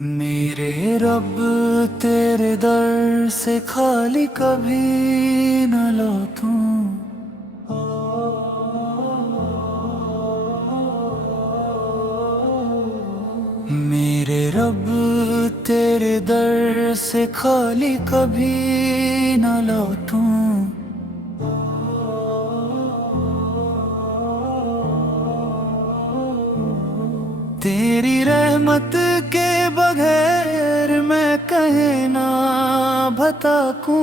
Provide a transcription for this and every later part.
मेरे रब तेरे दर से खाली कभी न लौटूं। मेरे रब तेरे दर से खाली कभी न लौटूं। तेरी रहमत के बगैर मैं कहीं ना भटकूं।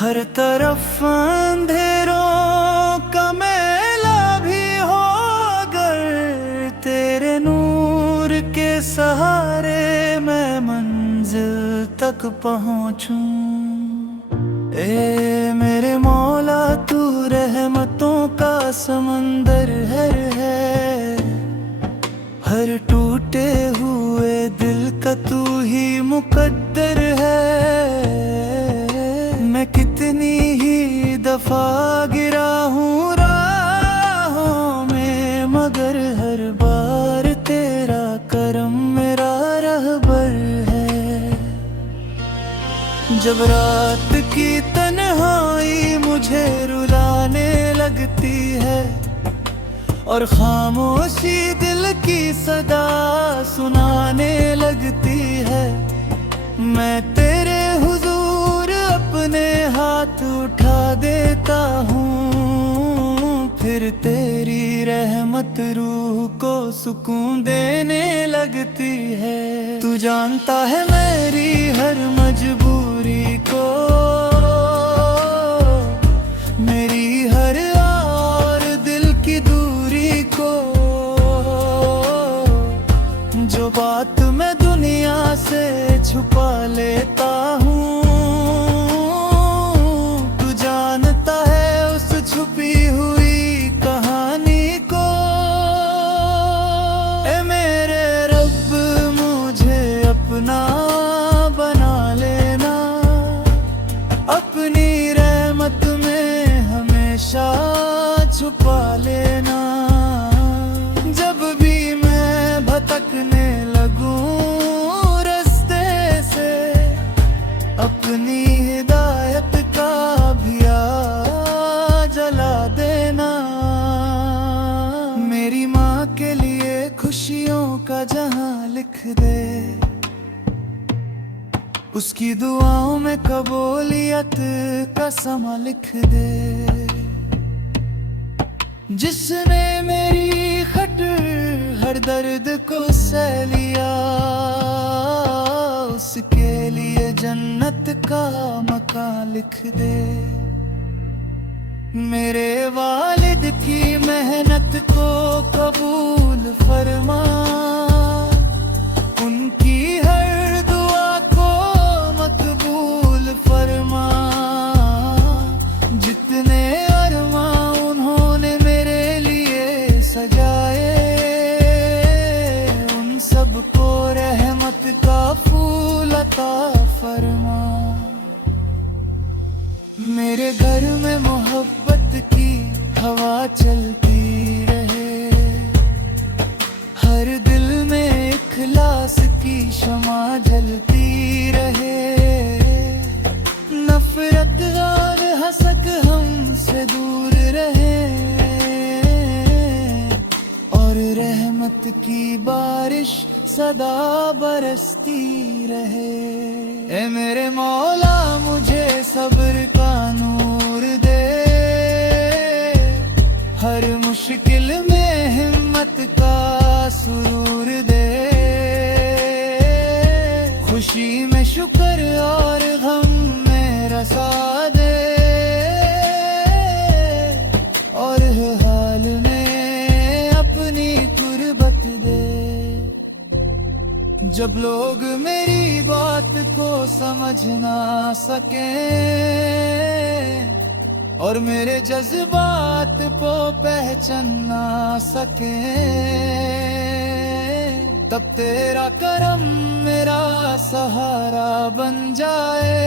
हर तरफ अंधेरों का मेला भी हो, अगर तेरे नूर के सहारे मैं मंजिल तक पहुंचूं। ए मेरे मौला तू रहमतों का समंदर है। हर टूटे हुए दिल का तू ही मुकद्दर है। मैं कितनी ही दफा गिरा हूँ राहों में, मगर हर बार तेरा करम मेरा रहबर है। जब रात की तन्हाई मुझे रुलाने लगती है और खामोशी दिल की सदा सुनाने लगती है, मैं तेरे हुजूर अपने हाथ उठा देता हूँ। फिर तेरी रहमत रूह को सुकून देने लगती है। तू जानता है मेरी हर मजबूरी को, मेरी हर और दिल की दूरी को। जो बात मैं दुनिया से छुपा लेता हूँ, तू जानता है उस छुपी हुई कहानी को। ए मेरे रब मुझे अपना बना लेना, अपनी रहमत में हमेशा छुपा लेना। जब भी मैं भटकने लगूं रास्ते से, अपनी हिदायत का अभिया जला देना। मेरी माँ के लिए खुशियों का जहां लिख दे, उसकी दुआओं में कबूलियत का समा लिख दे। जिसने मेरी खटर हर दर्द को सह लिया, उसके लिए जन्नत का मकान लिख दे। मेरे वालिद की मेहनत को कबूल फरमा, उनकी हर दुआ को मकबूल फरमा। जितने अरमा उन्होंने मेरे लिए सजाए, उन सबको रहमत का फूल अता फरमा। मेरे घर में मोहब्बत की हवा चलती रहे, हर दिल में इखलास की शमा जलती रहे। नफरत और हसद हमसे दूर रहे, और रहमत की बारिश सदा बरसती रहे। ए मेरे मौला मुझे सब्र का नूर दे, हर मुश्किल में हिम्मत का सुरूर दे। खुशी में शुक्र और गम में रसा दे, और हाल में अपनी तुरबत दे। जब लोग मेरी बात को समझ ना सके और मेरे जज्बात को पहचान ना सके, तब तेरा करम मेरा सहारा बन जाए,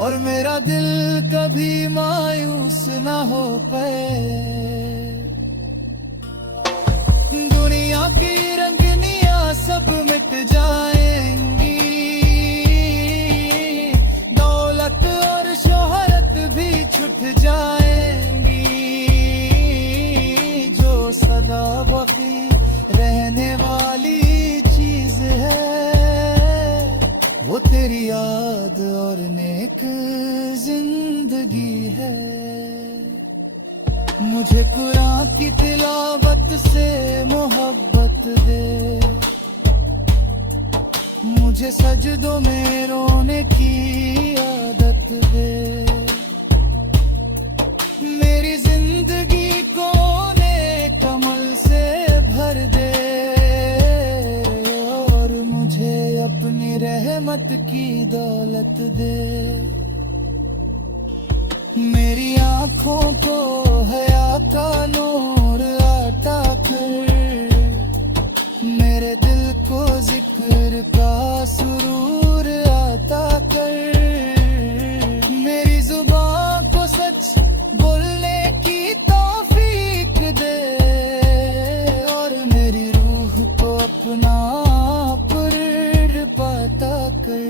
और मेरा दिल कभी मायूस न हो पाए। दुनिया की रंगनियां सब मिट जाएंगी, दौलत और शोहरत भी छुट जाएंगी, जो सदा बाकी रहने वाली चीज है वो तेरी याद और नेक जिंदगी है। मुझे कुरान की तिलावत से मोहब्बत दे, मुझे सजदों में रोने की आदत दे, मेरी जिंदगी को नेक अमल से भर दे, और मुझे अपनी रहमत की दौलत दे। मेरी आँखों को हया का नूर अता कर, मेरे दिल को जिक्र का सुरूर अता कर, मेरी जुबान को सच बोलने की तौफीक दे, और मेरी रूह को अपना पुर पाता कर।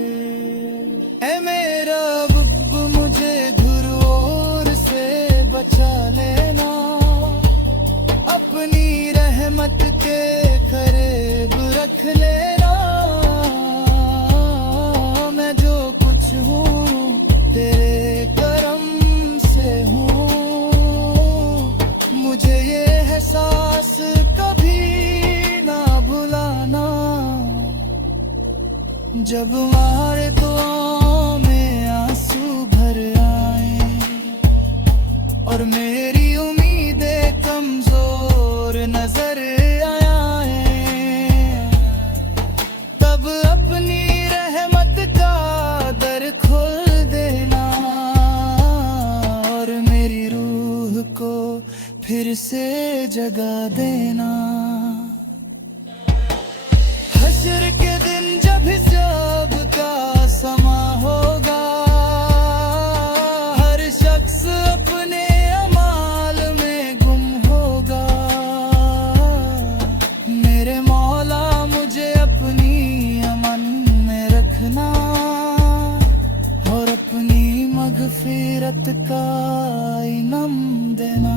ऐ मेरा रब मुझे घुरूर से बचा लेना, अपनी रहमत के करीब रख लेना। मैं जो कुछ हूँ तेरे करम से हूँ, मुझे ये एहसास कभी ना भुलाना। जब हमारे दुआओं में आंसू भर आए और मेरी उम्मीदें कमजोर नजर आए, तब अपनी रहमत का दर खोल देना, और मेरी रूह को फिर से जगा देना। हश्र के दिन जब हिसाब का समा होगा, हर शख्स अपने अमाल में गुम होगा, मेरे मौला मुझे अपनी अमन में रखना, और अपनी मगफिरत का इनाम देना।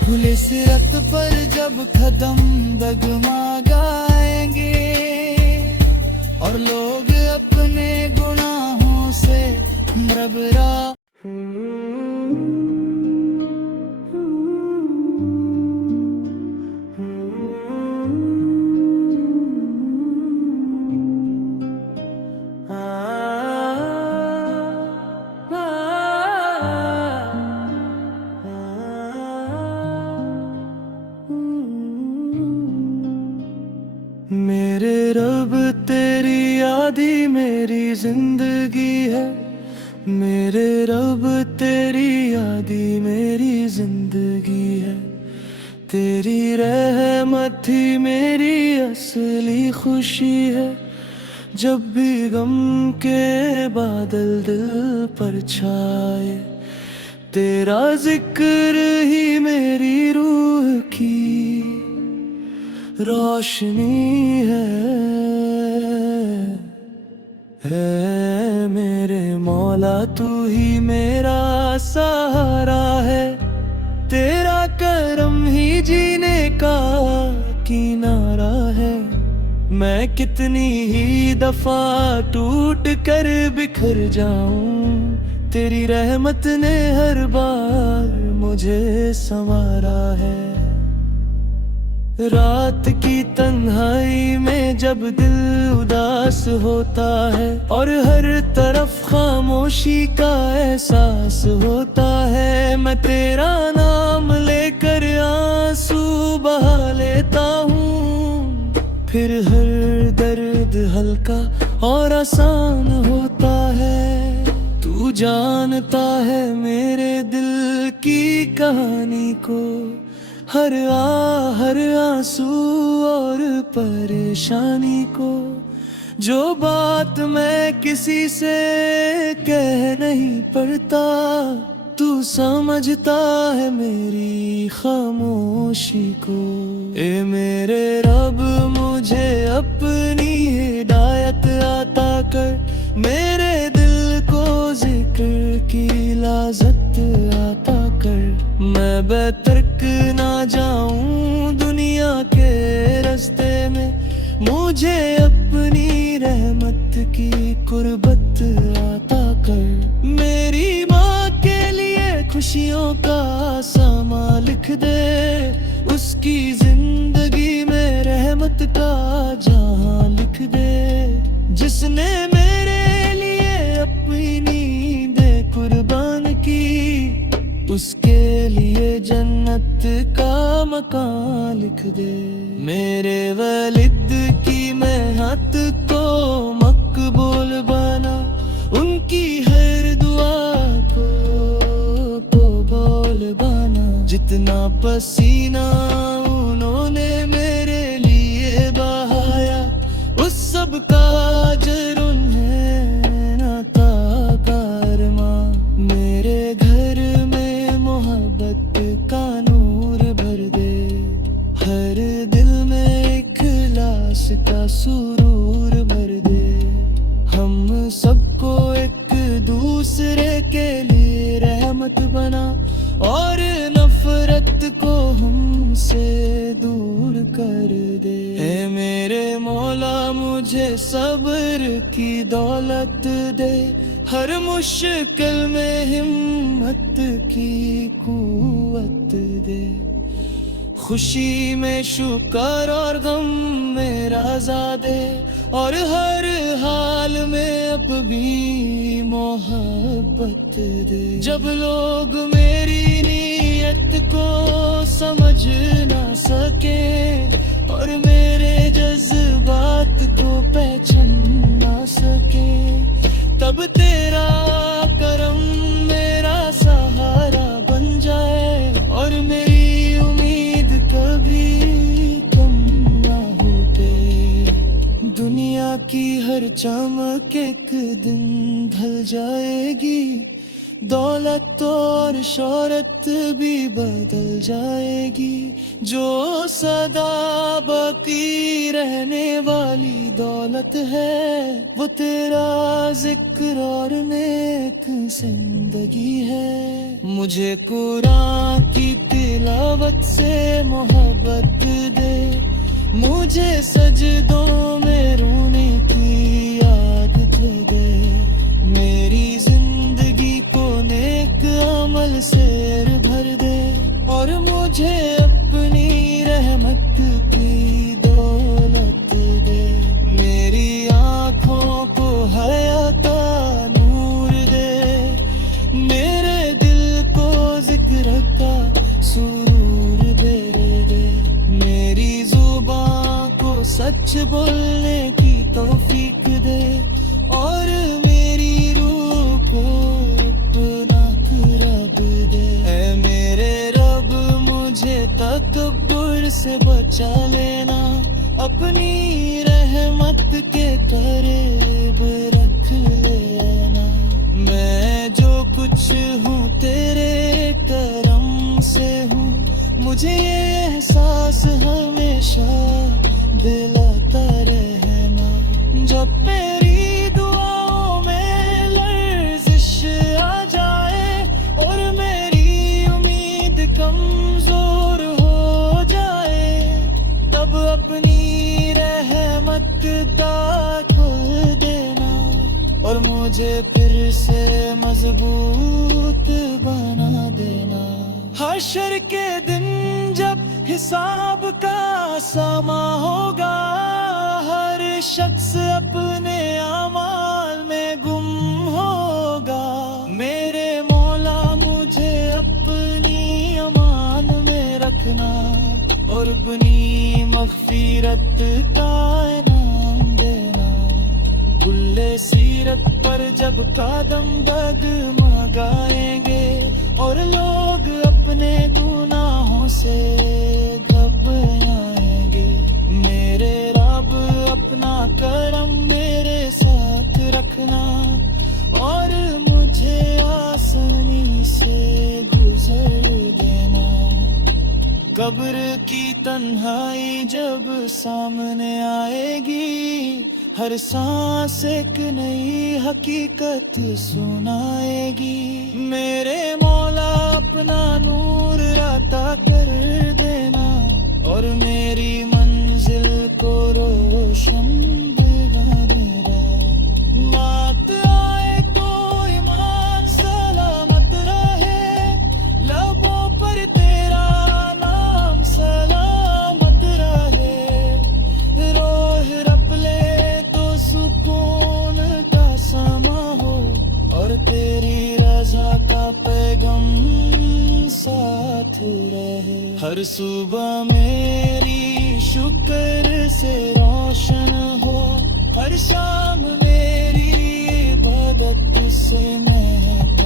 खुले सिरत पर जब कदम डगमगाएंगे और लोग अपने गुनाहों से घबरा मेरे रब तेरी याद ही मेरी जिंदगी है, मेरे रब तेरी याद ही मेरी जिंदगी है, तेरी रहमत ही मेरी असली खुशी है। जब भी गम के बादल दिल पर छाए, तेरा जिक्र ही मेरी रूह की रोशनी है मेरे मौला तू ही मेरा सहारा है, तेरा करम ही जीने का किनारा है। मैं कितनी ही दफा टूट कर बिखर जाऊं, तेरी रहमत ने हर बार मुझे संवारा है। रात की तन्हाई में जब दिल उदास होता है और हर तरफ खामोशी का एहसास होता है, मैं तेरा नाम लेकर आंसू बहा लेता हूँ, फिर हर दर्द हल्का और आसान होता है। तू जानता है मेरे दिल की कहानी को, हर आंसू और परेशानी को, जो बात मैं किसी से कह नहीं पड़ता, तू समझता है मेरी खामोशी को। ए मेरे रब मुझे अपनी हिदायत आता कर, मेरे दिल को जिक्र की लाजत आता कर। मैं बेतर्क ना जाऊं दुनिया के रास्ते में, मुझे अपनी रहमत की कुर्बत आता कर। मेरी माँ के लिए खुशियों का समा लिख दे, उसकी जिंदगी में रहमत का जहां लिख दे। जिसने मेरे लिए अपनी नींदें कुर्बान की, उसके लिए जन्नत का मकान लिख दे। मेरे वालिद की मेहनत को मकबूल बना, उनकी हर दुआ को कबूल बना। जितना पसीना उन्होंने मेरे लिए बहाया, उस सब का अजर उन्हें अता फरमा। मेरे घर में मोहब्बत का नूर भर दे, हर दिल में इखलास का सुरूर भर दे। हम सबको एक दूसरे के लिए रहमत बना, और नफरत को हमसे दूर कर दे। ऐ मेरे मौला मुझे सब्र की दौलत दे, हर मुश्किल में हिम्मत की कुव्वत दे। खुशी में शुक्र और गम में रज़ा दे, और हर हाल में अब भी मोहब्बत दे। जब लोग मेरी नीयत को समझ ना सके, और मेरे जज्बात को पहचान ना सके, तब तेरा करम मेरा सहारा बन जाए, और मेरी उम्मीद कभी कम ना हो पे। दुनिया की हर चमक एक दिन ढल जाएगी, दौलत और शोहरत भी बदल जाएगी। जो सदा बाकी रहने वाली दौलत है, वो तेरा जिक्र और नेक जिंदगी है। मुझे कुरान की तिलावत से मोहब्बत दे, मुझे सजदों में रोने की आदत दे। मेरी जिंदगी को नेक अमल से भर दे, और मुझे अपनी रहमत की दौलत दे। मेरी आँखों को हया का नूर दे, मेरे दिल को जिक्र का सुरूर दे दे। मेरी जुबान को सच बोलने की तौफीक दे, और मेरी रूह को अपना रब दे। ऐ मेरे रब मुझे तकब्बुर से बचा लेना, अपनी रहमत के करीब रख लेना। मैं जो कुछ हूँ तेरे करम से हूँ, मुझे ये एहसास हमेशा दिलाता रहना। जब मेरी दुआओं में लर्जिश आ जाए, और मेरी उम्मीद कमजोर हो जाए, तब अपनी रहमत दाखिल देना, और मुझे फिर से मजबूत बना देना। हशर के दिन जब हिसाब का समा होगा, हर शख्स अपने अमाल में गुम होगा। मेरे मौला मुझे अपनी अमान में रखना, और अपनी मग़फ़िरत का इनाम देना। कुल्ले सीरत पर जब कदम डगमगाएंगे, और लोग अपने गुनाहों से घबराएंगे, मेरे रब अपना करम में कब्र की तन्हाई जब सामने आएगी, हर सांस एक नई हकीकत सुनाएगी। मेरे मौला अपना नूर राता कर देना और मेरी मंजिल को रोशन बना देना। मात आए तो ईमान सलामत रहे, लबों पर तेरा नाम सलामत रहे। रोह रप ले तो सुकून का समा हो और तेरी रजा का पैगम साथ रहे। हर सुबह मेरी शुक्र से रोशन हो, हर शाम मेरी इबादत से महक